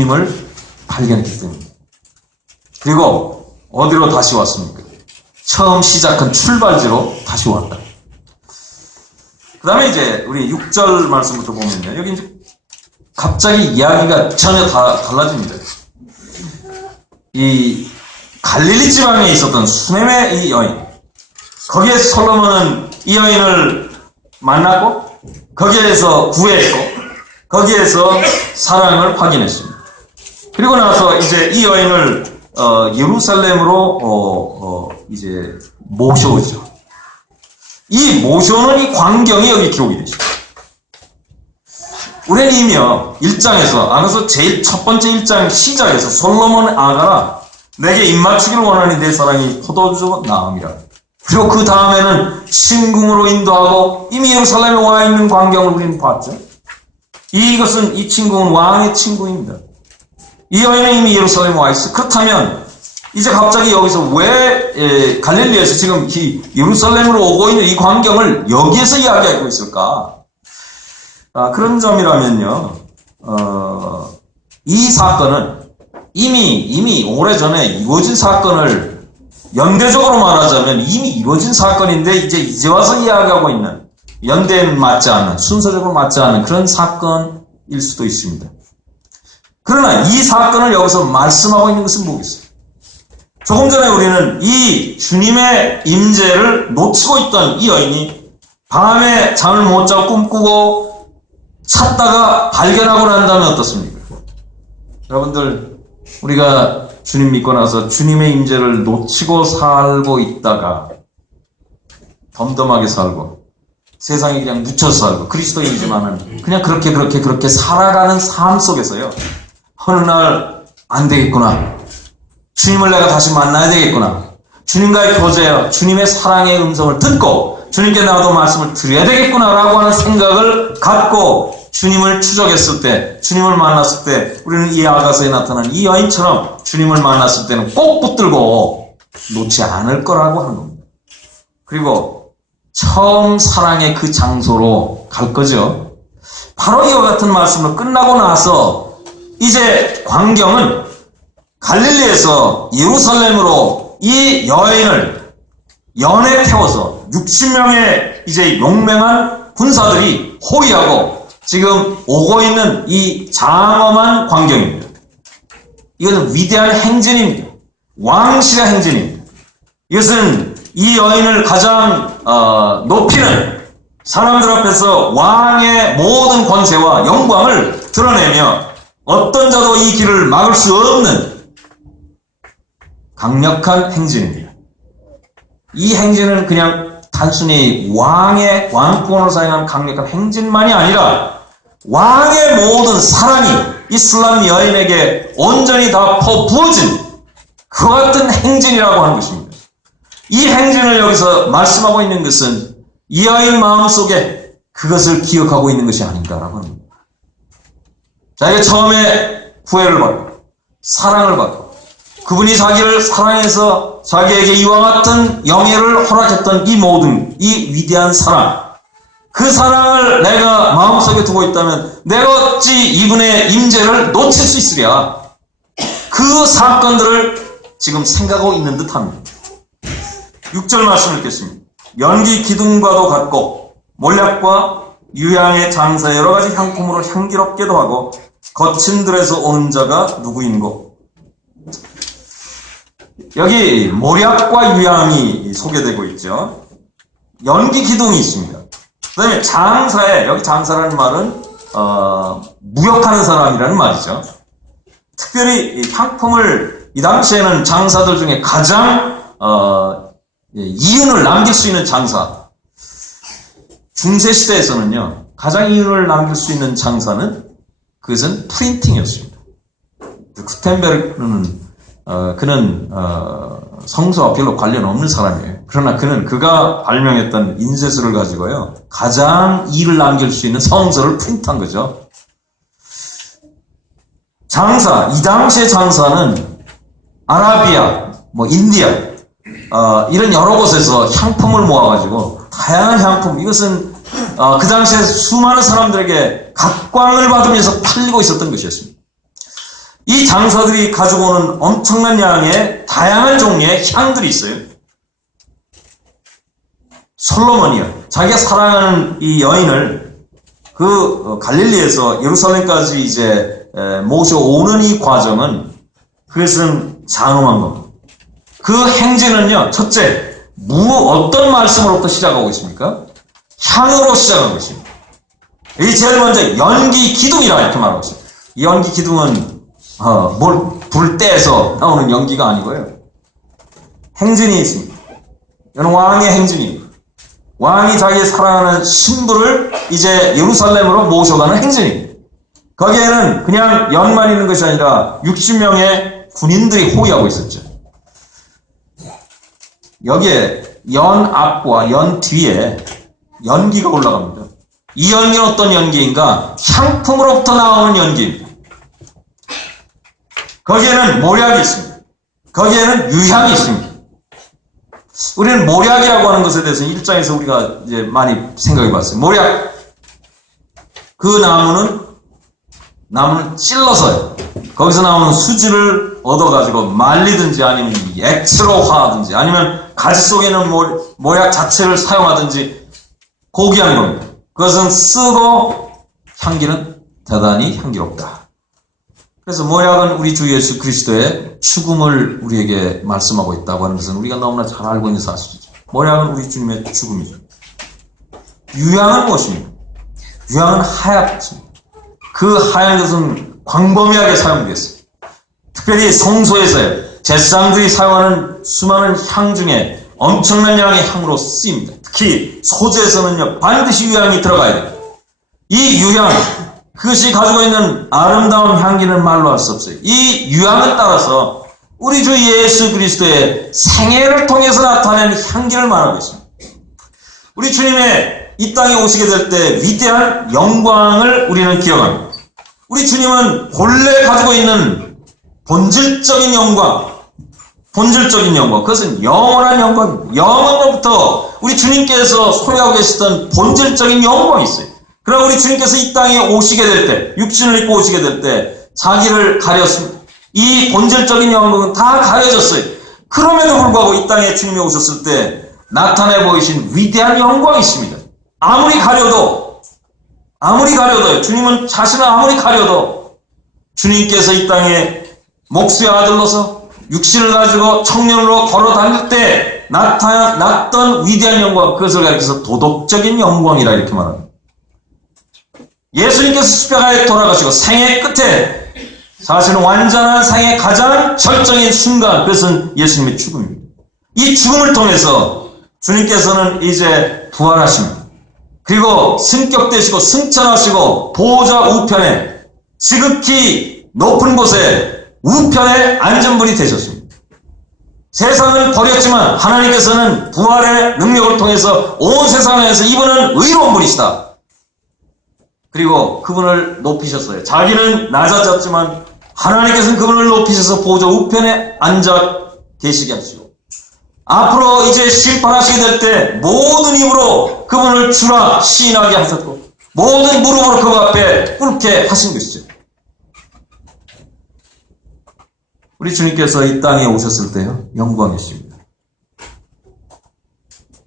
주님을 발견했기 때문입니다. 그리고 어디로 다시 왔습니까? 처음 시작한 출발지로 다시 왔다. 그 다음에 이제 우리 6절 말씀부터 보면요. 여기 이제 갑자기 이야기가 전혀 달라집니다. 이 갈릴리 지방에 있었던 수넴의 이 여인, 거기에 솔로몬은 이 여인을 만났고 거기에서 구했고 거기에서 사랑을 확인했습니다. 그리고 나서 이제 이 여인을 예루살렘으로 이제 모셔오죠. 이 모셔오는 이 광경이 여기 기록이 되십니다. 우리는 이미요 1장에서 아가서 제일 첫 번째 1장 시작에서 솔로몬 아가라 내게 입맞추기를 원하니 내 사랑이 포도주 나음이라. 그리고 그 다음에는 침궁으로 인도하고 이미 예루살렘에 와 있는 광경을 우리는 봤죠. 이것은 이 침궁은 왕의 침궁입니다. 이 여인은 이미 예루살렘에 와 있어. 그렇다면 이제 갑자기 여기서 왜 갈릴리에서 지금 이 예루살렘으로 오고 있는 이 광경을 여기에서 이야기하고 있을까? 그런 점이라면요. 이 사건은 이미 오래전에 이루어진 사건을 연대적으로 말하자면 이미 이루어진 사건인데 이제 와서 이야기하고 있는 연대는 맞지 않는 순서적으로 맞지 않는 그런 사건일 수도 있습니다. 그러나 이 사건을 여기서 말씀하고 있는 것은 뭐겠어요? 조금 전에 우리는 이 주님의 임재를 놓치고 있던 이 여인이 밤에 잠을 못 자고 꿈꾸고 찾다가 발견하고 난 다음에 어떻습니까? 여러분들 우리가 주님 믿고 나서 주님의 임재를 놓치고 살고 있다가 덤덤하게 살고 세상에 그냥 묻혀 살고 그리스도인이지만은 그냥 그렇게 살아가는 삶 속에서요. 어느 날 안 되겠구나. 주님을 내가 다시 만나야 되겠구나. 주님과의 교제와 주님의 사랑의 음성을 듣고 주님께 나도 말씀을 드려야 되겠구나라고 하는 생각을 갖고 주님을 추적했을 때, 주님을 만났을 때 우리는 이 아가서에 나타난 이 여인처럼 주님을 만났을 때는 꼭 붙들고 놓지 않을 거라고 하는 겁니다. 그리고 처음 사랑의 그 장소로 갈 거죠. 바로 이와 같은 말씀으로 끝나고 나서 이제 광경은 갈릴리에서 예루살렘으로 이 여인을 연에 태워서 60명의 이제 용맹한 군사들이 호위하고 지금 오고 있는 이 장엄한 광경입니다. 이것은 위대한 행진입니다. 왕실의 행진입니다. 이것은 이 여인을 가장 높이는 사람들 앞에서 왕의 모든 권세와 영광을 드러내며 어떤 자도 이 길을 막을 수 없는 강력한 행진입니다. 이 행진은 그냥 단순히 왕의 왕권을 사용한 강력한 행진만이 아니라 왕의 모든 사랑이 이슬람 여인에게 온전히 다 퍼부어진 그 같은 행진이라고 하는 것입니다. 이 행진을 여기서 말씀하고 있는 것은 이 여인 마음속에 그것을 기억하고 있는 것이 아닌가라고 합니다. 자기가 처음에 구애를 받고 사랑을 받고 그분이 자기를 사랑해서 자기에게 이와 같은 영예를 허락했던 이 모든 이 위대한 사랑, 그 사랑을 내가 마음속에 두고 있다면 내가 어찌 이분의 임재를 놓칠 수 있으랴. 그 사건들을 지금 생각하고 있는 듯합니다. 6절 말씀 읽겠습니다. 연기 기둥과도 같고 몰약과 유향의 장사 여러 가지 향품으로 향기롭게도 하고 거친 들에서 온 자가 누구인고. 여기 몰약과 유향이 소개되고 있죠. 연기 기둥이 있습니다. 그 다음에 장사에, 여기 장사라는 말은 무역하는 사람이라는 말이죠. 특별히 이 향품을 이 당시에는 장사들 중에 가장 이윤을 남길 수 있는 장사, 중세시대에서는요 가장 이윤을 남길 수 있는 장사는 그것은 프린팅이었습니다. 구텐베르크는 그는 성서와 별로 관련 없는 사람이에요. 그러나 그가 발명했던 인쇄술을 가지고요 가장 이를 남길 수 있는 성서를 프린트한 거죠. 장사, 이 당시의 장사는 아라비아, 인디아 이런 여러 곳에서 향품을 모아가지고 다양한 향품, 이것은 그 당시에 수많은 사람들에게 각광을 받으면서 팔리고 있었던 것이었습니다. 장사들이 가지고 오는 엄청난 양의 다양한 종류의 향들이 있어요. 솔로몬이요. 자기가 사랑하는 이 여인을 갈릴리에서 예루살렘까지 이제 모셔오는 이 과정은 그것은 장엄한 겁니다. 그 행진은요, 첫째, 어떤 말씀으로부터 시작하고 있습니까? 향으로 시작하고 있습니다. 이 제일 먼저 연기 기둥이라 이렇게 말하고 있습니다. 이 연기 기둥은 불 떼서 나오는 연기가 아니고요. 행진이 있습니다. 이건 왕의 행진입니다. 왕이 자기 사랑하는 신부를 이제 예루살렘으로 모셔가는 행진입니다. 거기에는 그냥 연만 있는 것이 아니라 60명의 군인들이 호위하고 있었죠. 여기에 연 앞과 연 뒤에 연기가 올라갑니다. 이 연기는 어떤 연기인가? 향품으로부터 나오는 연기입니다. 거기에는 모략이 있습니다. 거기에는 유향이 있습니다. 우리는 모략이라고 하는 것에 대해서 1장에서 우리가 이제 많이 생각해 봤어요. 모략. 그 나무는 찔러서요. 거기서 나오는 수지를 얻어가지고 말리든지 아니면 액체로 화하든지 아니면 가지 속에 있는 모약 자체를 사용하든지 고귀한 겁니다. 그것은 쓰고 향기는 대단히 향기롭다. 그래서 모약은 우리 주 예수 그리스도의 죽음을 우리에게 말씀하고 있다고 하는 것은 우리가 너무나 잘 알고 있는 사실이죠. 모약은 우리 주님의 죽음이죠. 유향은 무엇입니까? 유향은 하얗습니다. 그 하얀 것은 광범위하게 사용됐어요. 특별히 성소에서요. 제사장들이 사용하는 수많은 향 중에 엄청난 양의 향으로 쓰입니다. 특히 소재에서는요. 반드시 유향이 들어가야 돼요. 이 유향, 그것이 가지고 있는 아름다운 향기는 말로 할 수 없어요. 이 유향을 따라서 우리 주 예수 그리스도의 생애를 통해서 나타낸 향기를 말하고 있습니다. 우리 주님의 이 땅에 오시게 될 때 위대한 영광을 우리는 기억합니다. 우리 주님은 본래 가지고 있는 본질적인 영광, 그것은 영원한 영광입니다. 영원부터 우리 주님께서 소유하고 계시던 본질적인 영광이 있어요. 그러나 우리 주님께서 이 땅에 오시게 될 때, 육신을 입고 오시게 될 때 자기를 가렸습니다. 이 본질적인 영광은 다 가려졌어요. 그럼에도 불구하고 이 땅에 주님이 오셨을 때 나타내 보이신 위대한 영광이 있습니다. 아무리 가려도 주님은 자신을 아무리 가려도 주님께서 이 땅에 목수의 아들로서 육신을 가지고 청년으로 걸어 다닐 때 나타났던 위대한 영광, 그것을 가리켜서 도덕적인 영광이라 이렇게 말합니다. 예수님께서 십자가에 돌아가시고 생애 끝에 사실은 완전한 생의 가장 절정인 순간, 그것은 예수님의 죽음입니다. 이 죽음을 통해서 주님께서는 이제 부활하십니다. 그리고 승격되시고 승천하시고 보호자 우편에 지극히 높은 곳에 우편에 앉은 분이 되셨습니다. 세상은 버렸지만 하나님께서는 부활의 능력을 통해서 온 세상에서 이분은 의로운 분이시다. 그리고 그분을 높이셨어요. 자기는 낮아졌지만 하나님께서는 그분을 높이셔서 보호자 우편에 앉아 계시게 하시고 앞으로 이제 심판하시게 될 때 모든 힘으로 그분을 주라 시인하게 하셨고 모든 무릎으로 그분 앞에 꿇게 하신 것이죠. 우리 주님께서 이 땅에 오셨을 때요, 영광이십니다.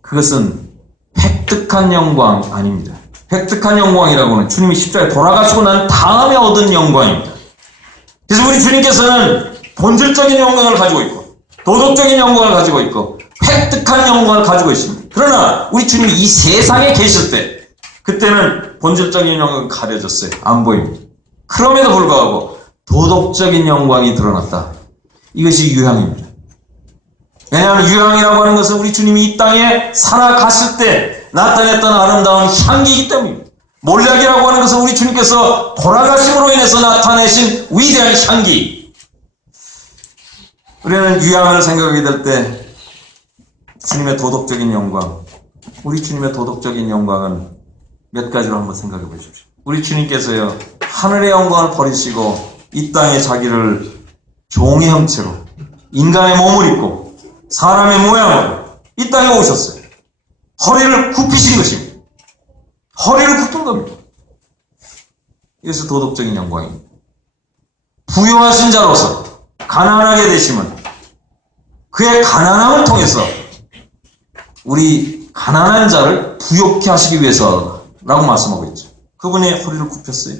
그것은 획득한 영광 아닙니다. 획득한 영광이라고는 주님이 십자가에 돌아가시고 난 다음에 얻은 영광입니다. 그래서 우리 주님께서는 본질적인 영광을 가지고 있고 도덕적인 영광을 가지고 있고 획득한 영광을 가지고 있습니다. 그러나 우리 주님이 이 세상에 계실 때 그때는 본질적인 영광이 가려졌어요. 안 보입니다. 그럼에도 불구하고 도덕적인 영광이 드러났다. 이것이 유향입니다. 왜냐하면 유향이라고 하는 것은 우리 주님이 이 땅에 살아가실 때 나타냈던 아름다운 향기이기 때문입니다. 몰약이라고 하는 것은 우리 주님께서 돌아가심으로 인해서 나타내신 위대한 향기. 우리는 유향을 생각하게 될 때 주님의 도덕적인 영광, 우리 주님의 도덕적인 영광은 몇 가지로 한번 생각해 보십시오. 우리 주님께서요, 하늘의 영광을 버리시고 이 땅에 자기를 종의 형체로 인간의 몸을 입고 사람의 모양으로 이 땅에 오셨어요. 허리를 굽히신 것입니다. 허리를 굽힌 겁니다. 이것이 도덕적인 영광입니다. 부유하신 자로서 가난하게 되심은 그의 가난함을 통해서 우리 가난한 자를 부욕케 하시기 위해서라고 말씀하고 있죠. 그분이 허리를 굽혔어요.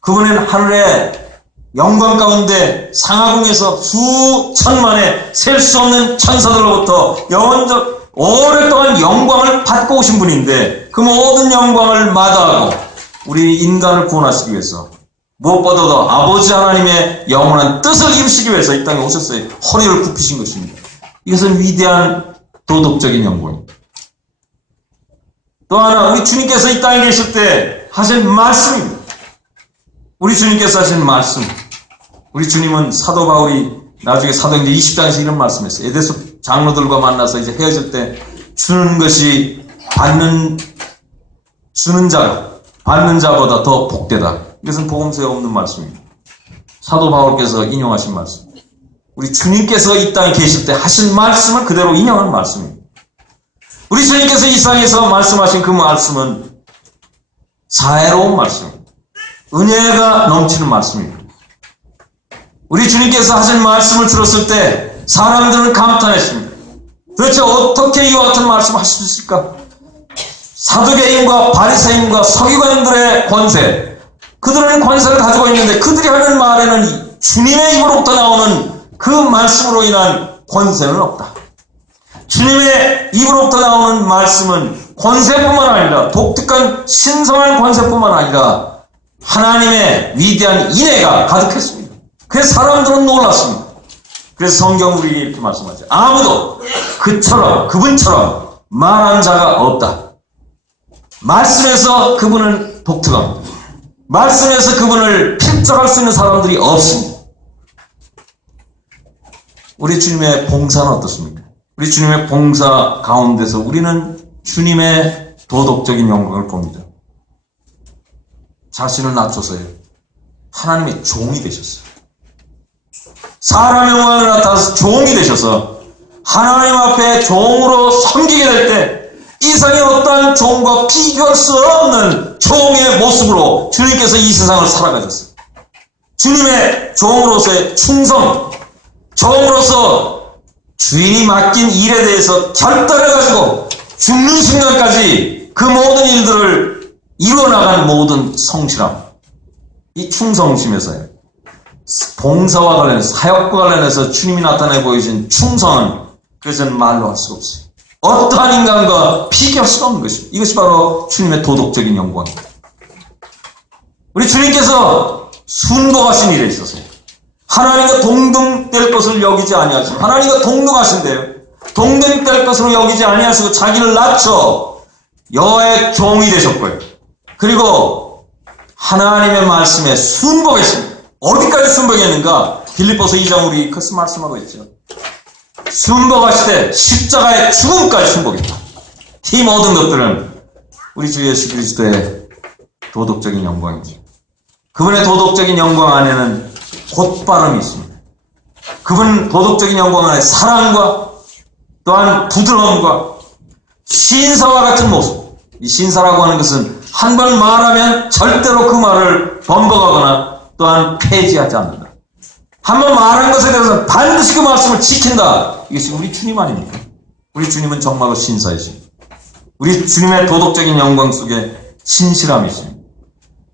그분은 하늘의 영광 가운데 상하궁에서 수천만의 셀 수 없는 천사들로부터 영원적 오랫동안 영광을 받고 오신 분인데 그 모든 영광을 마다하고 우리 인간을 구원하시기 위해서 무엇보다도 아버지 하나님의 영원한 뜻을 이루시기 위해서 이 땅에 오셨어요. 허리를 굽히신 것입니다. 이것은 위대한 도덕적인 영광입니다. 또 하나 우리 주님께서 이 땅에 계실 때 하신 말씀입니다. 우리 주님께서 하신 말씀. 우리 주님은 사도 바울이 나중에 사도행전 20장에서 이런 말씀했어요. 에베소 장로들과 만나서 이제 헤어질 때 주는 것이 주는 자가 받는 자보다 더 복되다. 이것은 복음서에 없는 말씀입니다. 사도 바울께서 인용하신 말씀. 우리 주님께서 이 땅에 계실 때 하신 말씀을 그대로 인용한 말씀입니다. 우리 주님께서 이 땅에서 말씀하신 그 말씀은 자애로운 말씀입니다. 은혜가 넘치는 말씀입니다. 우리 주님께서 하신 말씀을 들었을 때 사람들은 감탄했습니다. 도대체 어떻게 이와 같은 말씀을 하실 수 있을까? 사두개인과 바리새인과 서기관들의 권세, 그들은 권세를 가지고 있는데 그들이 하는 말에는 주님의 입으로부터 나오는 그 말씀으로 인한 권세는 없다. 주님의 입으로부터 나오는 말씀은 권세뿐만 아니라 독특한 신성한 권세뿐만 아니라 하나님의 위대한 인애가 가득했습니다. 그래서 사람들은 놀랐습니다. 그래서 성경 우리에게 이렇게 말씀하죠. 아무도 그분처럼 말한 자가 없다. 말씀에서 그분은 독특합니다. 말씀에서 그분을 필적할 수 있는 사람들이 없습니다. 우리 주님의 봉사는 어떻습니까? 우리 주님의 봉사 가운데서 우리는 주님의 도덕적인 영광을 봅니다. 자신을 낮춰서요. 하나님의 종이 되셨어요. 사람의 영광을 나타나서 종이 되셔서 하나님 앞에 종으로 섬기게 될 때 이상의 어떠한 종과 비교할 수 없는 종의 모습으로 주님께서 이 세상을 살아가셨어요. 주님의 종으로서의 충성, 종으로서 주인이 맡긴 일에 대해서 결단해가지고 죽는 순간까지 그 모든 일들을 이루어나간 모든 성실함, 이 충성심에서요. 봉사와 관련해서, 사역과 관련해서 주님이 나타내 보이신 충성은 그것은 말로 할 수가 없어요. 어떠한 인간과 비교할 수가 없는 것입니다. 이것이 바로 주님의 도덕적인 영광입니다. 우리 주님께서 순복하신 일에 있어서요. 하나님과 동등될 것을 여기지 아니하시고 하나님과 동등하신데요. 동등될 것으로 여기지 아니하시고 자기를 낮춰 여호와의 종이 되셨고요. 그리고 하나님의 말씀에 순복했습니다. 어디까지 순복했는가? 빌립보서 2장 우리 그것을 말씀하고 있죠. 순복하시되 십자가의 죽음까지 순복했다. 이 모든 것들은 우리 주 예수 그리스도의 도덕적인 영광이죠. 그분의 도덕적인 영광 안에는 곧바름이 있습니다. 그분 도덕적인 영광 안에 사랑과 또한 부드러움과 신사와 같은 모습. 이 신사라고 하는 것은 한 번 말하면 절대로 그 말을 번복하거나 또한 폐지하지 않는다. 한 번 말한 것에 대해서는 반드시 그 말씀을 지킨다. 이것이 우리 주님 아닙니까? 우리 주님은 정말로 신사이십니다. 우리 주님의 도덕적인 영광 속에 신실함이 있습니다.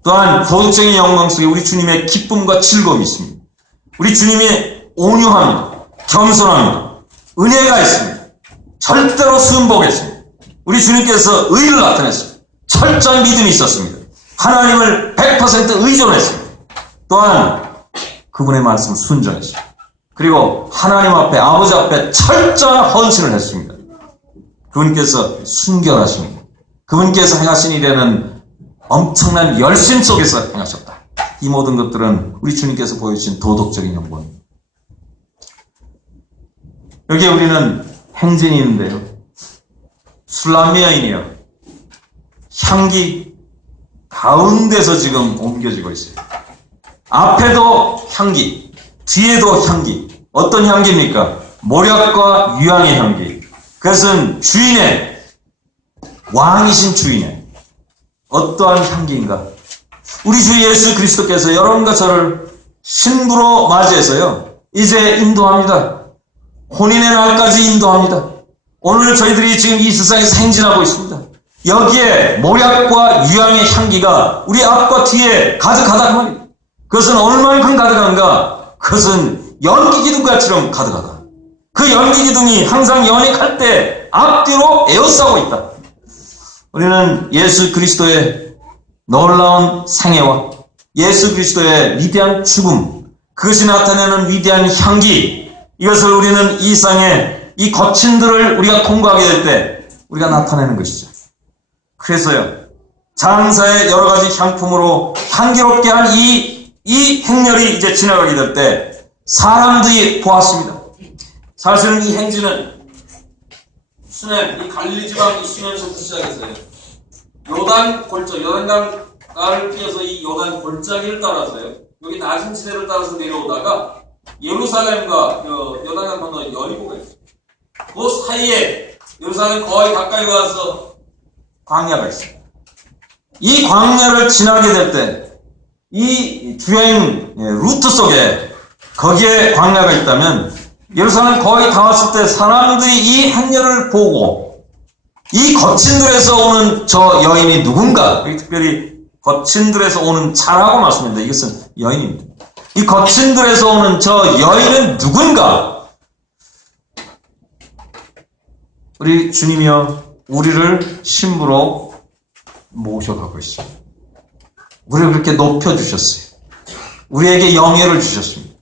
또한 도덕적인 영광 속에 우리 주님의 기쁨과 즐거움이 있습니다. 우리 주님이 온유합니다. 겸손합니다. 은혜가 있습니다. 절대로 순복했습니다. 우리 주님께서 의를 나타냈습니다. 철저한 믿음이 있었습니다. 하나님을 100% 의존했습니다. 또한 그분의 말씀을 순종했습니다. 그리고 하나님 앞에 아버지 앞에 철저한 헌신을 했습니다. 그분께서 순결하십니다. 그분께서 행하신 일에는 엄청난 열심 속에서 행하셨다. 이 모든 것들은 우리 주님께서 보여주신 도덕적인 영광입니다. 여기에 우리는 행진이 있는데요. 술람미 여인이요. 향기 가운데서 지금 옮겨지고 있어요. 앞에도 향기, 뒤에도 향기. 어떤 향기입니까? 모략과 유향의 향기. 그것은 주인의, 왕이신 주인의 어떠한 향기인가? 우리 주 예수 그리스도께서 여러분과 저를 신부로 맞이해서요, 이제 인도합니다. 혼인의 날까지 인도합니다. 오늘 저희들이 지금 이 세상에서 행진하고 있습니다. 여기에 몰약과 유향의 향기가 우리 앞과 뒤에 가득하다 그 말입니다. 그것은 얼만큼 가득한가? 그것은 연기기둥같이럼 가득하다. 그 연기기둥이 항상 연약할 때 앞뒤로 에워싸고 있다. 우리는 예수 그리스도의 놀라운 생애와 예수 그리스도의 위대한 죽음, 그것이 나타내는 위대한 향기, 이것을 우리는 이 세상의 이 거친들을 우리가 통과하게 될 때 우리가 나타내는 것이죠. 그래서요, 장사의 여러 가지 향품으로 향기롭게 한 이 행렬이 이제 지나가게 될 때 사람들이 보았습니다. 사실은 이 행진은 수냄, 이 갈릴리 지방 이 수냄에서부터 시작했어요. 요단 골짜, 요단강을 끼어서 이 요단 골짜기를 따라서요, 여기 낮은 지대를 따라서 내려오다가 예루살렘과 요단강 건너 여리고가 있어요. 그 사이에 예루살렘 거의 가까이 와서 광야가 있습니다. 이 광야를 지나게 될 때 이 주행 루트 속에 거기에 광야가 있다면 예루살렘 거의 다 왔을 때 사람들이 이 행렬을 보고 이 거친들에서 오는 저 여인이 누군가, 특별히 거친들에서 오는 차라고 말씀합니다. 이것은 여인입니다. 이 거친들에서 오는 저 여인은 누군가? 우리 주님이여 우리를 신부로 모셔가고 있습니다. 우리를 그렇게 높여주셨어요. 우리에게 영예를 주셨습니다.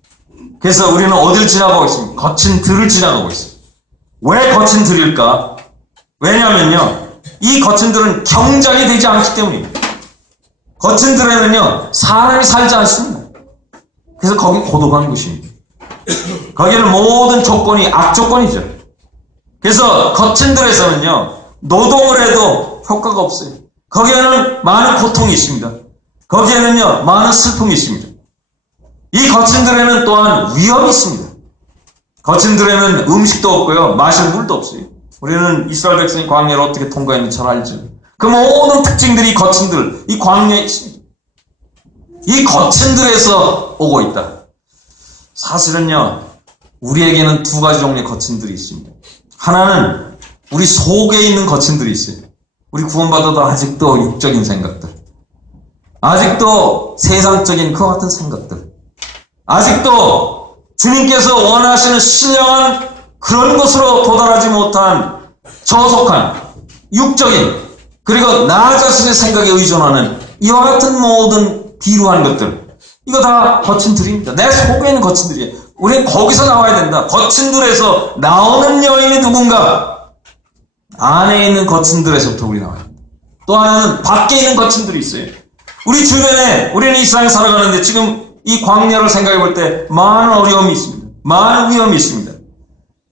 그래서 우리는 어딜 지나가고 있습니까? 거친 들을 지나가고 있습니다. 왜 거친 들일까? 왜냐하면요, 이 거친 들은 경작이 되지 않기 때문입니다. 거친 들에는요, 사람이 살지 않습니다. 그래서 거기 고독한 곳입니다. 거기는 모든 조건이 악조건이죠. 그래서 거친 들에서는요, 노동을 해도 효과가 없어요. 거기에는 많은 고통이 있습니다. 거기에는요, 많은 슬픔이 있습니다. 이 거친들에는 또한 위험이 있습니다. 거친들에는 음식도 없고요, 마실 물도 없어요. 우리는 이스라엘 백성이 광야를 어떻게 통과했는지 잘 알죠. 그 모든 특징들이 거친들, 이 광야에 있습니다. 이 거친들에서 오고 있다. 사실은요, 우리에게는 두 가지 종류의 거친들이 있습니다. 하나는 우리 속에 있는 거친들이 있어요. 우리 구원받아도 아직도 육적인 생각들, 아직도 세상적인 그와 같은 생각들, 아직도 주님께서 원하시는 신령한 그런 것으로 도달하지 못한 저속한 육적인, 그리고 나 자신의 생각에 의존하는 이와 같은 모든 비루한 것들, 이거 다 거친들입니다. 내 속에 있는 거친들이에요. 우리는 거기서 나와야 된다. 거친들에서 나오는 여인이 누군가? 안에 있는 거친들에서부터 우리 나와야 된다. 또 하나는 밖에 있는 거친들이 있어요. 우리 주변에, 우리는 이 세상에 살아가는데 지금 이 광야를 생각해 볼 때 많은 어려움이 있습니다. 많은 위험이 있습니다.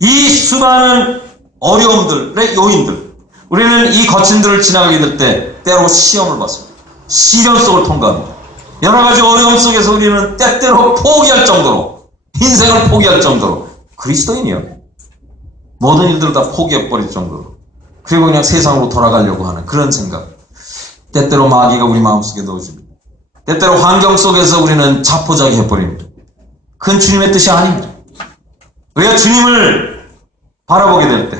이 수많은 어려움들의 요인들, 우리는 이 거친들을 지나가게 될 때 때로 시험을 받습니다. 시련 속을 통과합니다. 여러 가지 어려움 속에서 우리는 때때로 포기할 정도로, 인생을 포기할 정도로, 그리스도인이요, 모든 일들을 다 포기해버릴 정도로, 그리고 그냥 세상으로 돌아가려고 하는 그런 생각, 때때로 마귀가 우리 마음속에 넣어줍니다. 때때로 환경 속에서 우리는 자포자기 해버립니다. 그건 주님의 뜻이 아닙니다. 우리가 주님을 바라보게 될 때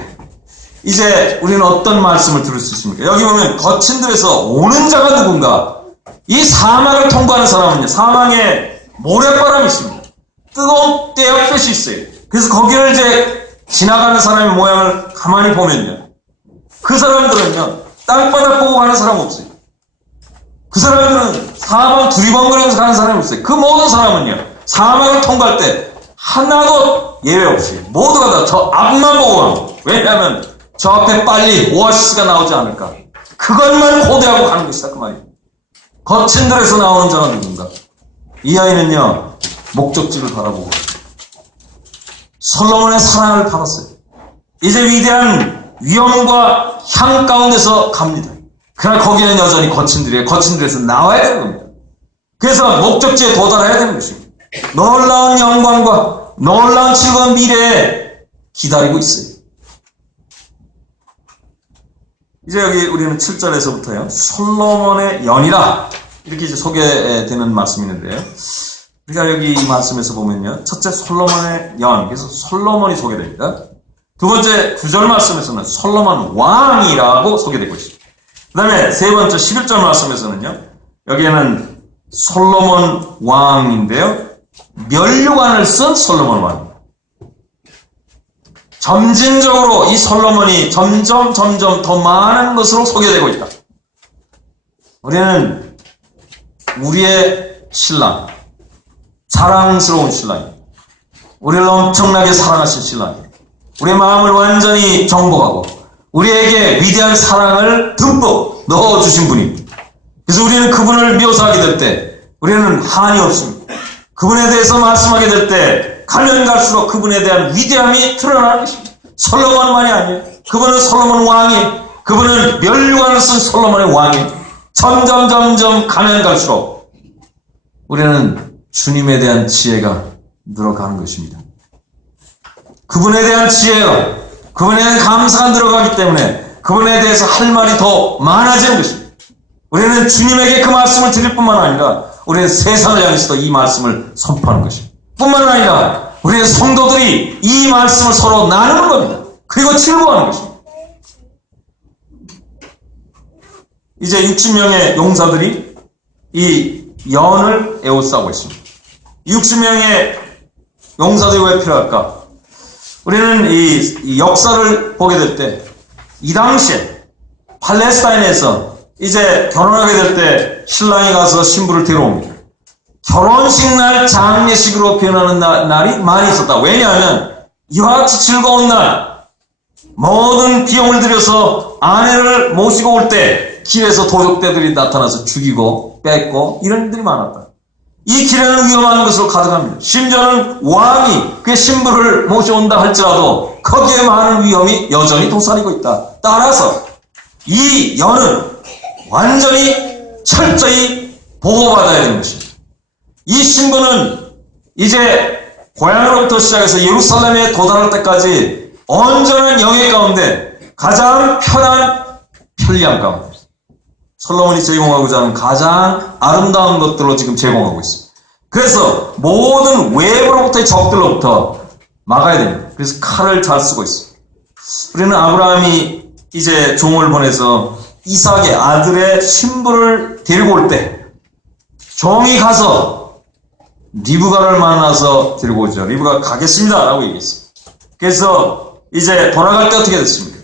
이제 우리는 어떤 말씀을 들을 수 있습니까? 여기 보면 거친들에서 오는 자가 누군가? 이 사망을 통과하는 사람은요, 사망에 모래바람이 있습니다. 뜨거운 떼약볕이 있어요. 그래서 거기를 이제 지나가는 사람의 모양을 가만히 보면요, 그 사람들은요, 땅바닥 보고 가는 사람 없어요. 그 사람들은 사망 두리번거리면서 가는 사람이 없어요. 그 모든 사람은요, 사망을 통과할 때 하나도 예외 없이 모두가 다 저 앞만 보고 가고, 왜냐하면 저 앞에 빨리 오아시스가 나오지 않을까, 그것만 고대하고 가는 것이다 그 말이에요. 거친들에서 나오는 자가 누군가? 이 아이는요, 목적지를 바라보고 솔로몬의 사랑을 받았어요. 이제 위대한 위엄과 향 가운데서 갑니다. 그러나 거기는 여전히 거친들이에요. 거친들에서 나와야 되는 겁니다. 그래서 목적지에 도달해야 되는 것입니다. 놀라운 영광과 놀라운 즐거운 미래에 기다리고 있어요. 이제 여기 우리는 7절에서부터요, 솔로몬의 연이라 이렇게 이제 소개되는 말씀이 있는데요, 우리가 여기 이 말씀에서 보면요. 첫째 솔로몬의 연, 그래서 솔로몬이 소개됩니다. 두 번째 9절 말씀에서는 솔로몬 왕이라고 소개되고 있습니다. 그 다음에 세 번째 11절 말씀에서는요. 여기에는 솔로몬 왕인데요. 면류관을 쓴 솔로몬 왕. 점진적으로 이 솔로몬이 점점 더 많은 것으로 소개되고 있다. 우리는 우리의 신랑, 사랑스러운 신랑입니다. 우리를 엄청나게 사랑하신 신랑입니다. 우리의 마음을 완전히 정복하고 우리에게 위대한 사랑을 듬뿍 넣어주신 분입니다. 그래서 우리는 그분을 묘사하게 될 때 우리는 한이 없습니다. 그분에 대해서 말씀하게 될 때 가면 갈수록 그분에 대한 위대함이 드러나는 것입니다. 솔로몬만이 아니에요. 그분은 솔로몬 왕이, 그분은 면류관을 쓴 솔로몬의 왕이 점점 가면 갈수록 우리는 주님에 대한 지혜가 늘어가는 것입니다. 그분에 대한 지혜가, 그분에 대한 감사가 늘어가기 때문에 그분에 대해서 할 말이 더 많아지는 것입니다. 우리는 주님에게 그 말씀을 드릴 뿐만 아니라 우리는 세상을 향해서도 이 말씀을 선포하는 것입니다. 뿐만 아니라 우리의 성도들이 이 말씀을 서로 나누는 겁니다. 그리고 즐거워하는 것입니다. 이제 60명의 용사들이 이 연을 에워싸고 있습니다. 60명의 용사들이 왜 필요할까? 우리는 이 역사를 보게 될 때 이 당시에 팔레스타인에서 이제 결혼하게 될 때 신랑이 가서 신부를 데려옵니다. 결혼식 날 장례식으로 표현하는 날이 많이 있었다. 왜냐하면 이와 같이 즐거운 날 모든 비용을 들여서 아내를 모시고 올 때 길에서 도적대들이 나타나서 죽이고 뺏고 이런 일들이 많았다. 이 길에는 위험한 것으로 가득합니다. 심지어는 왕이 그의 신부를 모셔온다 할지라도 거기에 많은 위험이 여전히 도사리고 있다. 따라서 이 연은 완전히 철저히 보호받아야 되는 것입니다. 이 신부는 이제 고향으로부터 시작해서 예루살렘에 도달할 때까지 온전한 영예 가운데 가장 편리함 가운데 솔로몬이 제공하고자 하는 가장 아름다운 것들로 지금 제공하고 있습니다. 그래서 모든 외부로부터의 적들로부터 막아야 됩니다. 그래서 칼을 잘 쓰고 있습니다. 우리는 아브라함이 이제 종을 보내서 이삭의 아들의 신부를 데리고 올 때 종이 가서 리브가를 만나서 데리고 오죠. 리브가 가겠습니다 라고 얘기했습니다. 그래서 이제 돌아갈 때 어떻게 됐습니까?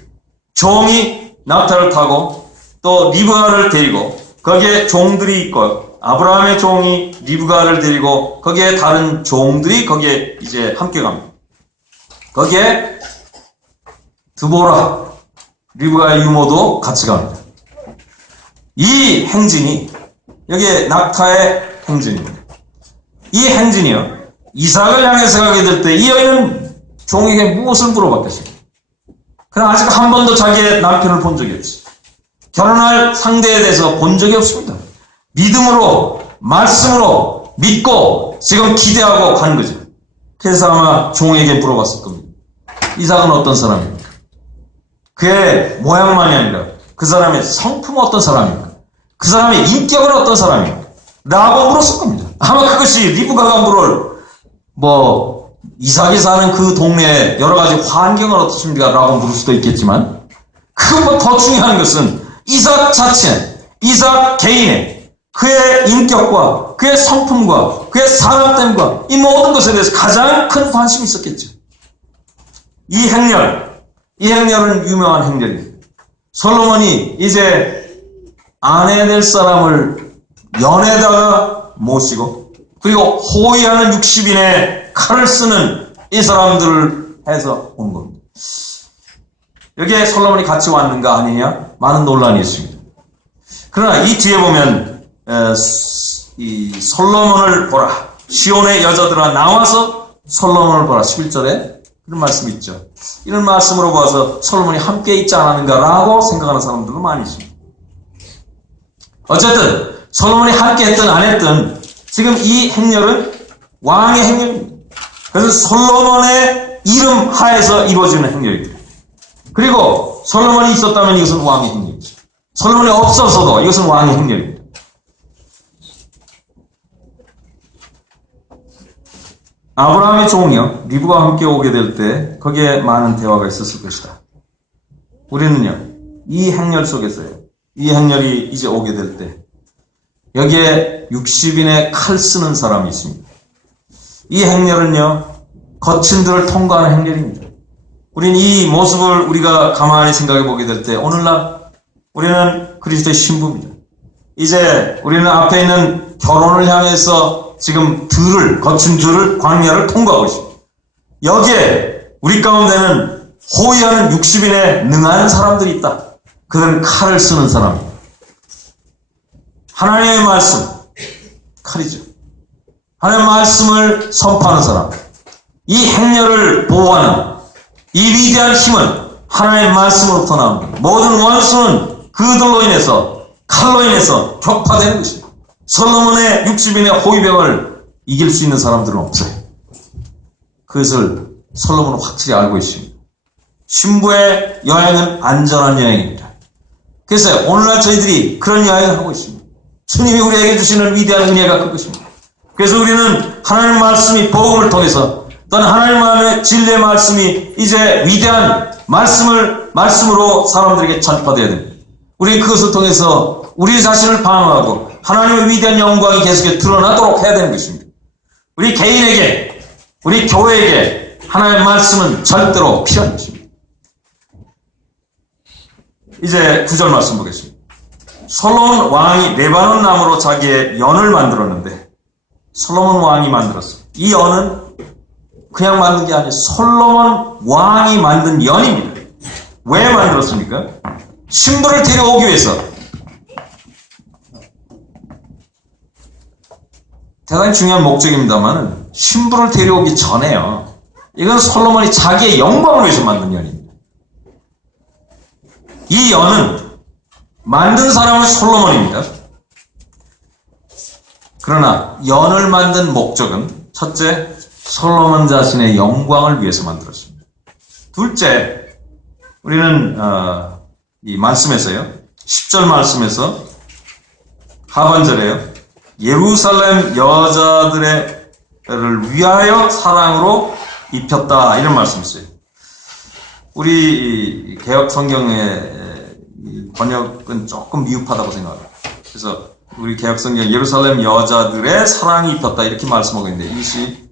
종이 낙타를 타고 또 리브가를 데리고 거기에 종들이 있고 아브라함의 종이 리브가를 데리고 거기에 다른 종들이 거기에 이제 함께 갑니다. 거기에 드보라 리브가의 유모도 같이 갑니다. 이 행진이 여기에 낙타의 행진입니다. 이 행진이요 이삭을 향해서 가게 될 때 이 여인은 종에게 무엇을 물어봤겠습니까? 그러나 아직 한 번도 자기의 남편을 본 적이 없어요. 결혼할 상대에 대해서 본 적이 없습니다. 믿음으로 말씀으로 믿고 지금 기대하고 가는 거죠. 그래서 아마 종에게 물어봤을 겁니다. 이삭은 어떤 사람입니까? 그의 모양만이 아니라 그 사람의 성품은 어떤 사람입니까? 그 사람의 인격은 어떤 사람입니까? 라고 물었을 겁니다. 아마 그것이 리브가가 물을 이삭이 사는 그 동네의 여러 가지 환경은 어떻습니까? 라고 물을 수도 있겠지만 그것보다 더 중요한 것은 이삭 자체, 이삭 개인의 그의 인격과 그의 성품과 그의 사람됨과 이 모든 것에 대해서 가장 큰 관심이 있었겠죠. 이 행렬은 유명한 행렬입니다. 솔로몬이 이제 아내 될 사람을 연에다가 모시고 그리고 호위하는 60인의 칼을 쓰는 이 사람들을 해서 온 겁니다. 여기에 솔로몬이 같이 왔는가 아니냐? 많은 논란이 있습니다. 그러나 이 뒤에 보면 이 솔로몬을 보라. 시온의 여자들아 나와서 솔로몬을 보라. 11절에 그런 말씀이 있죠. 이런 말씀으로 봐서 솔로몬이 함께 있지 않았는가라고 생각하는 사람들도 많이 있습니다. 어쨌든 솔로몬이 함께 했든 안 했든 지금 이 행렬은 왕의 행렬입니다. 그래서 솔로몬의 이름 하에서 이루어지는 행렬입니다. 그리고 솔로몬이 있었다면 이것은 왕의 행렬이죠. 솔로몬이 없어서도 이것은 왕의 행렬입니다. 아브라함의 종이요, 리브가 함께 오게 될 때 거기에 많은 대화가 있었을 것이다. 우리는요, 이 행렬 속에서요, 이 행렬이 이제 오게 될 때 여기에 60인의 칼 쓰는 사람이 있습니다. 이 행렬은요, 거친 들을 통과하는 행렬입니다. 우리는 이 모습을 우리가 가만히 생각해 보게 될 때 오늘날 우리는 그리스도의 신부입니다. 이제 우리는 앞에 있는 결혼을 향해서 지금 거친 들을, 광야를 통과하고 있습니다. 여기에 우리 가운데는 호위하는 60인의 능한 사람들이 있다. 그들은 칼을 쓰는 사람입니다. 하나님의 말씀, 칼이죠. 하나님의 말씀을 선포하는 사람. 이 행렬을 보호하는 이 위대한 힘은 하나님의 말씀으로부터 나옵니다. 모든 원수는 그들로 인해서, 칼로 인해서 격파되는 것입니다. 솔로몬의 60인의 호위병을 이길 수 있는 사람들은 없어요. 그것을 솔로몬은 확실히 알고 있습니다. 신부의 여행은 안전한 여행입니다. 그래서 오늘날 저희들이 그런 여행을 하고 있습니다. 주님이 우리에게 주시는 위대한 은혜가 그것입니다. 그래서 우리는 하나님의 말씀이 복음을 통해서 또는 하나님의 진리의 말씀이 이제 위대한 말씀으로 사람들에게 전파되어야 됩니다. 우리는 그것을 통해서 우리 자신을 방어하고 하나님의 위대한 영광이 계속해 드러나도록 해야 되는 것입니다. 우리 개인에게, 우리 교회에게 하나님의 말씀은 절대로 필요한 것입니다. 이제 9절 말씀 보겠습니다. 솔로몬 왕이 레바논 나무로 자기의 연을 만들었는데, 솔로몬 왕이 만들었어요. 이 연은 그냥 만든 게 아니에요. 솔로몬 왕이 만든 연입니다. 왜 만들었습니까? 신부를 데려오기 위해서. 대단히 중요한 목적입니다만 신부를 데려오기 전에요, 이건 솔로몬이 자기의 영광을 위해서 만든 연입니다. 이 연은 만든 사람은 솔로몬입니다. 그러나 연을 만든 목적은 첫째, 솔로몬 자신의 영광을 위해서 만들었습니다. 둘째, 우리는 이 말씀에서요, 10절 말씀에서 하반절에요, 예루살렘 여자들을 위하여 사랑으로 입혔다, 이런 말씀이 있어요. 우리 개역 성경의 번역은 조금 미흡하다고 생각합니다. 그래서 우리 개역 성경 예루살렘 여자들의 사랑이 입혔다, 이렇게 말씀하고 있는데, 이것이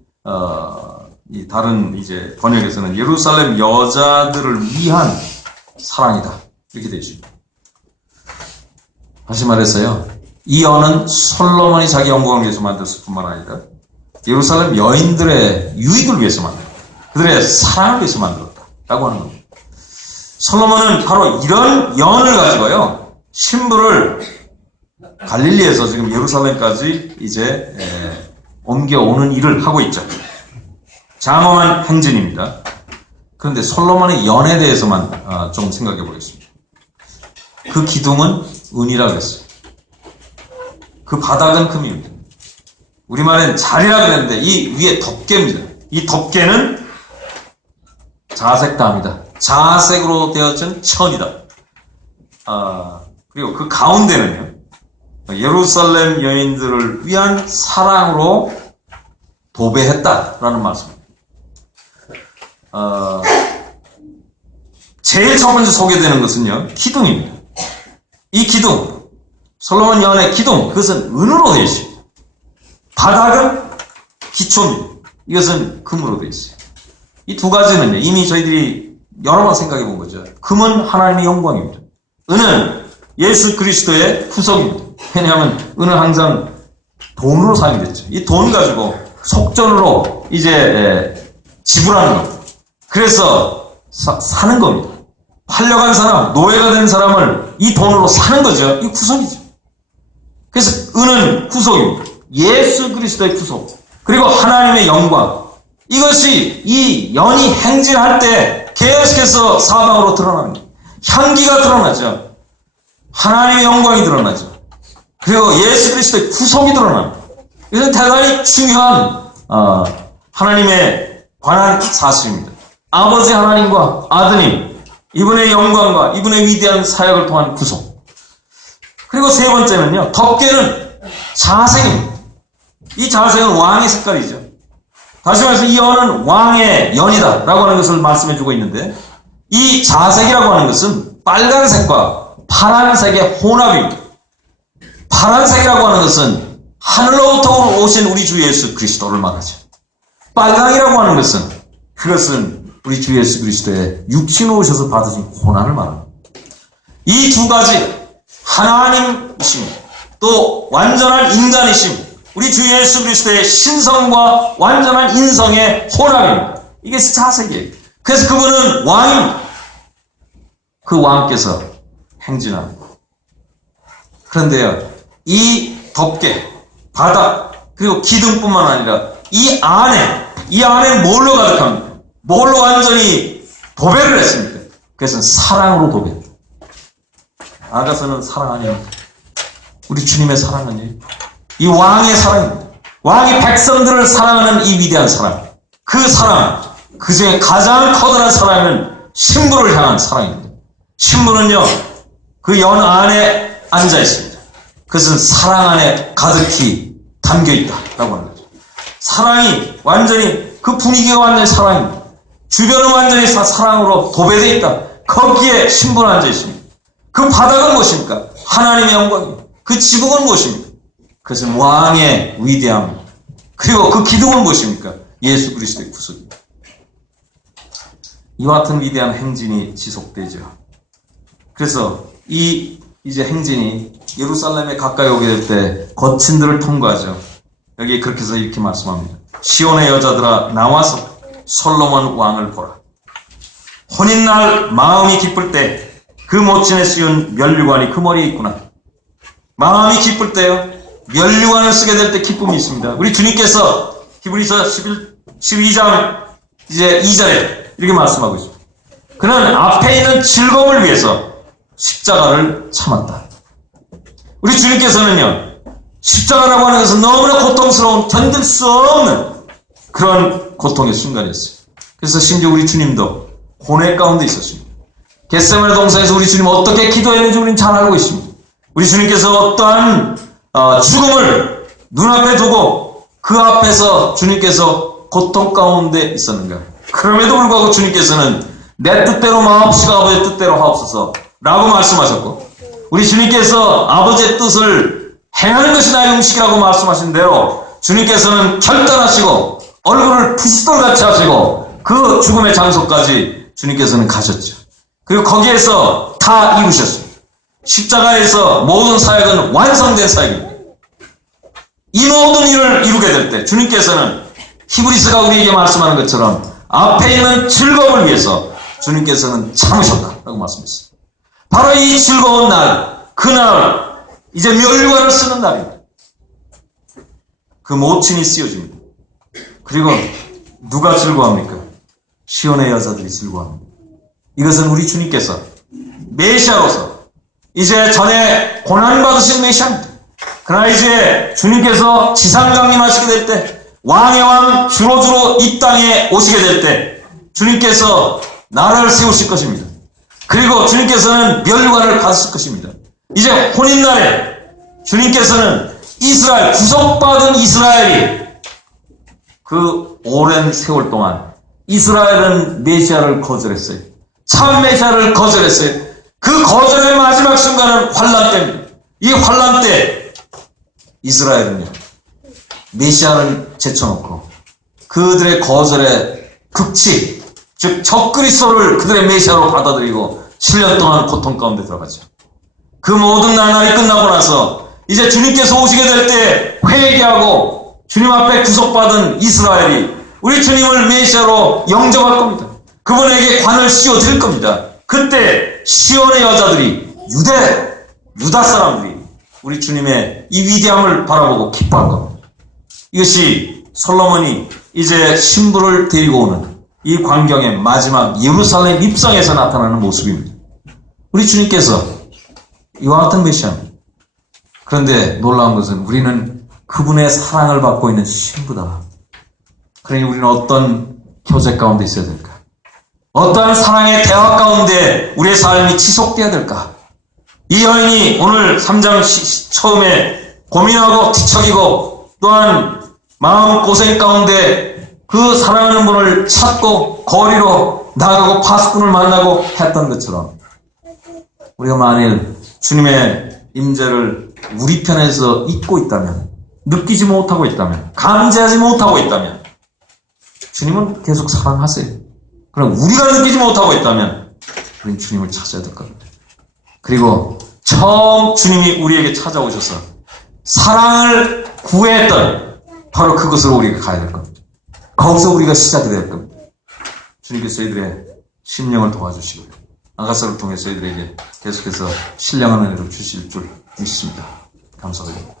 이 다른 이제 번역에서는 예루살렘 여자들을 위한 사랑이다, 이렇게 되어 있습니다. 다시 말해서요, 이 연은 솔로몬이 자기 영광을 위해서 만들었을 뿐만 아니라 예루살렘 여인들의 유익을 위해서 만들었다, 그들의 사랑을 위해서 만들었다라고 하는 겁니다. 솔로몬은 바로 이런 연을 가지고요, 신부를 갈릴리에서 지금 예루살렘까지 이제 옮겨오는 일을 하고 있죠. 장엄한 행진입니다. 그런데 솔로몬의 연에 대해서만 좀 생각해 보겠습니다. 그 기둥은 은이라고 했어요. 그 바닥은 금입니다. 우리말엔 자리라고 그랬는데 이 위에 덮개입니다. 이 덮개는 자색담이다. 자색으로 되어진 천이다. 그리고 그 가운데는요, 예루살렘 여인들을 위한 사랑으로 도배했다라는 말씀입니다. 제일 첫 번째 소개되는 것은요, 기둥입니다. 이 기둥, 솔로몬 연의 기둥, 그것은 은으로 되어 있습니다. 바닥은 기초입니다. 이것은 금으로 되어 있어요. 이 두 가지는요, 이미 저희들이 여러 번 생각해 본 거죠. 금은 하나님의 영광입니다. 은은 예수 그리스도의 후속입니다. 왜냐하면 은은 항상 돈으로 사용됐죠. 이 돈 가지고 속전으로 이제 지불하는 겁니다. 그래서 사는 겁니다. 팔려간 사람, 노예가 된 사람을 이 돈으로 사는 거죠. 이 후속이죠. 그래서 은은 후속입니다. 예수 그리스도의 후속, 그리고 하나님의 영광, 이것이 이 연이 행진할 때 계속해서 사방으로 드러납니다. 향기가 드러나죠. 하나님의 영광이 드러나죠. 그리고 예수 그리스도의 후속이 드러납니다. 이것은 대단히 중요한 하나님의 관한 사실입니다. 아버지 하나님과 아드님, 이분의 영광과 이분의 위대한 사역을 통한 구속. 그리고 세 번째는요, 덮개는 자색입니다. 이 자색은 왕의 색깔이죠. 다시 말해서 이 연은 왕의 연이다 라고 하는 것을 말씀해 주고 있는데, 이 자색이라고 하는 것은 빨간색과 파란색의 혼합입니다. 파란색이라고 하는 것은 하늘로부터 오신 우리 주 예수 그리스도를 말하죠. 빨강이라고 하는 것은, 그것은 우리 주 예수 그리스도의 육신으로 오셔서 받으신 고난을 말합니다. 이 두 가지, 하나님이심, 또 완전한 인간이심, 우리 주 예수 그리스도의 신성과 완전한 인성의 혼합입니다. 이게 자색이에요. 그래서 그분은 왕입니다. 그 왕께서 행진합니다. 그런데요, 이 덮개, 바닥, 그리고 기둥뿐만 아니라 이 안에 뭘로 가득합니까? 뭘로 완전히 도배를 했습니까? 그것은 사랑으로 도배했다. 아가서는 사랑 아닙니까? 우리 주님의 사랑은요, 이 왕의 사랑입니다. 왕이 백성들을 사랑하는 이 위대한 사랑, 그 사랑, 그 중에 가장 커다란 사랑은 신부를 향한 사랑입니다. 신부는요, 그 연 안에 앉아 있습니다. 그것은 사랑 안에 가득히 담겨 있다라고 하는 거죠. 사랑이 완전히, 그 분위기가 완전히 사랑입니다. 주변은 완전히 사랑으로 도배되어 있다. 거기에 신부는 앉아 있습니다. 그 바닥은 무엇입니까? 하나님의 영광입니다. 그 지붕은 무엇입니까? 그것은 왕의 위대함. 그리고 그 기둥은 무엇입니까? 예수 그리스도의 구속입니다. 이와 같은 위대한 행진이 지속되죠. 그래서 이제 행진이 예루살렘에 가까이 오게 될 때 거친 들을 통과하죠. 여기 그렇게 해서 이렇게 말씀합니다. 시온의 여자들아 나와서 솔로몬 왕을 보라. 혼인날 마음이 기쁠 때 그 모친에 씌운 면류관이 그 머리에 있구나. 마음이 기쁠 때요, 면류관을 쓰게 될 때 기쁨이 있습니다. 우리 주님께서 히브리서 12장 이제 2절에 이렇게 말씀하고 있습니다. 그는 앞에 있는 즐거움을 위해서 십자가를 참았다. 우리 주님께서는요, 십자가라고 하는 것은 너무나 고통스러운, 견딜 수 없는 그런 고통의 순간이었어요. 그래서 심지어 우리 주님도 고뇌 가운데 있었습니다. 겟세마네 동산에서 우리 주님 어떻게 기도했는지 우리는 잘 알고 있습니다. 우리 주님께서 어떠한 죽음을 눈앞에 두고 그 앞에서 주님께서 고통 가운데 있었는가. 그럼에도 불구하고 주님께서는 내 뜻대로 마옵시고 아버지의 뜻대로 하옵소서 라고 말씀하셨고, 우리 주님께서 아버지의 뜻을 행하는 것이 나의 음식이라고 말씀하신 대로 주님께서는 결단하시고 얼굴을 푸시돌같이 하시고 그 죽음의 장소까지 주님께서는 가셨죠. 그리고 거기에서 다 이루셨습니다. 십자가에서 모든 사역은 완성된 사역입니다. 이 모든 일을 이루게 될 때 주님께서는 히브리서가 우리에게 말씀하는 것처럼 앞에 있는 즐거움을 위해서 주님께서는 참으셨다라고 말씀했습니다. 바로 이 즐거운 날, 그날 이제 면류관을 쓰는 날입니다. 그 모친이 쓰여집니다. 그리고 누가 즐거워합니까? 시온의 여자들이 즐거워합니다. 이것은 우리 주님께서 메시아로서 이제 전에 고난받으신 메시아입니다. 그러나 이제 주님께서 지상 강림하시게 될 때, 왕의 왕 주로 이 땅에 오시게 될 때 주님께서 나라를 세우실 것입니다. 그리고 주님께서는 면류관을 받으실 것입니다. 이제 혼인날에 주님께서는 이스라엘, 구속받은 이스라엘이 그 오랜 세월 동안 이스라엘은 메시아를 거절했어요. 참 메시아를 거절했어요. 그 거절의 마지막 순간은 환란 때입니다. 이 환란 때 이스라엘은요, 메시아를 제쳐놓고 그들의 거절의 극치, 즉 적그리스도를 그들의 메시아로 받아들이고 7년 동안 고통 가운데 들어가죠. 그 모든 나날이 끝나고 나서 이제 주님께서 오시게 될 때 회개하고 주님 앞에 구속받은 이스라엘이 우리 주님을 메시아로 영접할 겁니다. 그분에게 관을 씌워드릴 겁니다. 그때 시온의 여자들이, 유다 사람들이 우리 주님의 이 위대함을 바라보고 기뻐할 겁니다. 이것이 솔로몬이 이제 신부를 데리고 오는 이 광경의 마지막 예루살렘 입성에서 나타나는 모습입니다. 우리 주님께서 이와 같은 메시아입니다. 그런데 놀라운 것은 우리는 그분의 사랑을 받고 있는 신부다. 그러니 우리는 어떤 교제 가운데 있어야 될까? 어떠한 사랑의 대화 가운데 우리의 삶이 지속돼야 될까? 이 여인이 오늘 3장 처음에 고민하고 뒤척이고 또한 마음고생 가운데 그 사랑하는 분을 찾고 거리로 나가고 파수꾼을 만나고 했던 것처럼 우리가 만일 주님의 임재를 우리 편에서 잊고 있다면, 느끼지 못하고 있다면, 감지하지 못하고 있다면 주님은 계속 사랑하세요. 그럼 우리가 느끼지 못하고 있다면 우리는 주님을 찾아야 될 겁니다. 그리고 처음 주님이 우리에게 찾아오셔서 사랑을 구했던 바로 그것으로 우리가 가야 될 겁니다. 거기서 우리가 시작이 될 겁니다. 주님께서 저희들의 심령을 도와주시고요. 아가서를 통해 저희들에게 계속해서 신령한 은혜를 주실 줄 믿습니다. 감사드립니다.